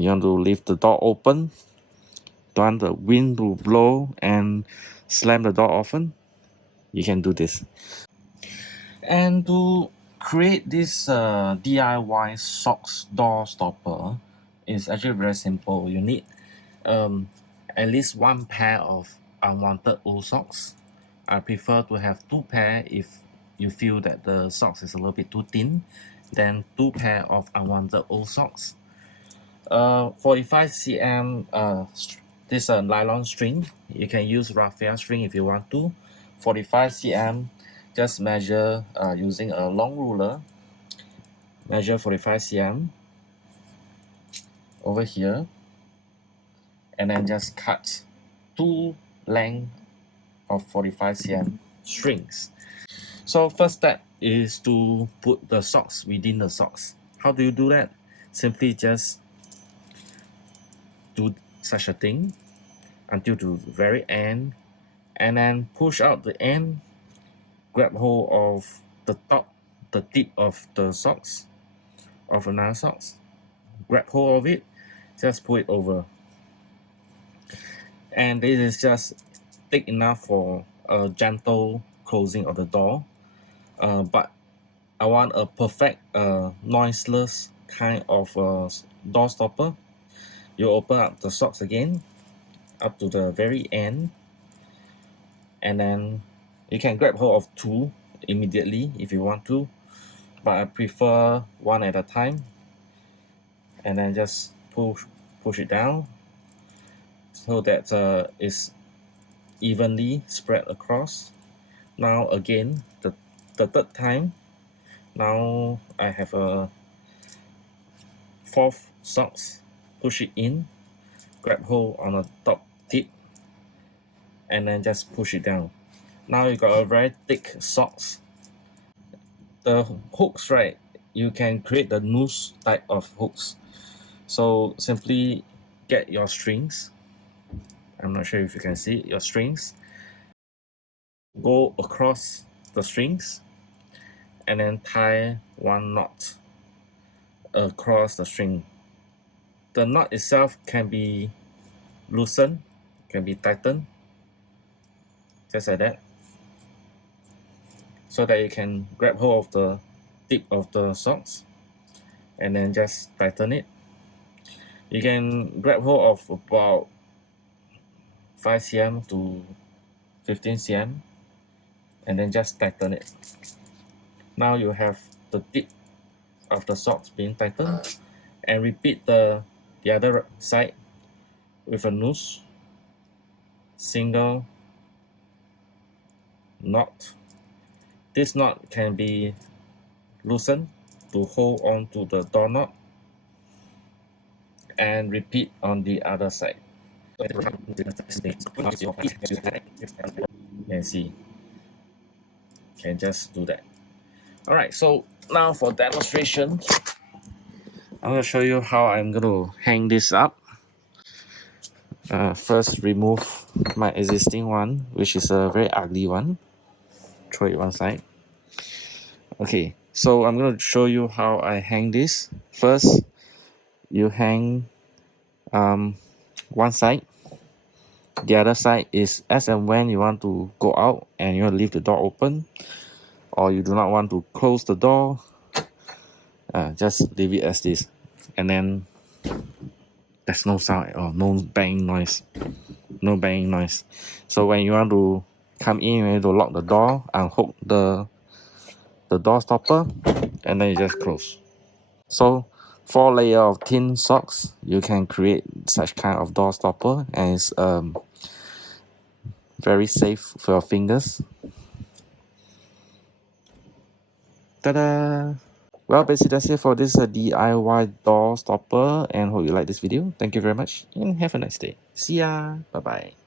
you want to leave the door open, don't want the wind to blow and slam the door often, you can do this. And to create this DIY socks door stopper is actually very simple. You need at least one pair of unwanted old socks. I prefer to have two pair if you feel that the socks is a little bit too thin. Then two pair of unwanted old socks. 45 cm this nylon string. You can use raffia string if you want to. 45 cm. Just measure using a long ruler. Measure 45 cm over here, and then just cut two length of 45 cm strings. So first step is to put the socks within the socks. How do you do that? Simply just do such a thing until the very end, and then push out the end, grab hold of the top, the tip of the socks, of another socks, grab hold of it, just pull it over. And this is just thick enough for a gentle closing of the door. But I want a perfect noiseless kind of door stopper. You open up the socks again up to the very end, and then you can grab hold of two immediately if you want to, but I prefer one at a time, and then just push it down so that it's evenly spread across. Now again, the third time, now I have a fourth socks, push it in, grab hold on the top tip, and then just push it down. Now you got a very thick socks. The hooks, right, you can create the noose type of hooks. So simply get your strings. I'm not sure if you can see your strings. Go across the strings and then tie one knot across the string. The knot itself can be loosened, can be tightened, just like that, so that you can grab hold of the tip of the socks and then just tighten it. You can grab hold of about 5 cm to 15 cm and then just tighten it. Now you have the tip of the socks being tightened, and repeat the other side with a noose, single knot. This knot can be loosened to hold on to the doorknob, and repeat on the other side. You can see, can just do that. Alright, so now for demonstration, I'm going to show you how I'm going to hang this up. First, remove my existing one, which is a very ugly one. Throw it one side. Okay, so I'm going to show you how I hang this. First, you hang one side. The other side is as and when you want to go out and you want to leave the door open, or you do not want to close the door, just leave it as this, and then there's no sound at all, no bang noise, no banging noise. So when you want to come in, you need to lock the door, unhook the door stopper, and then you just close. So 4 layer of thin socks, you can create such kind of door stopper, and it's very safe for your fingers. Ta-da! Well, basically that's it for this DIY door stopper, and hope you like this video. Thank you very much and have a nice day. See ya! Bye bye.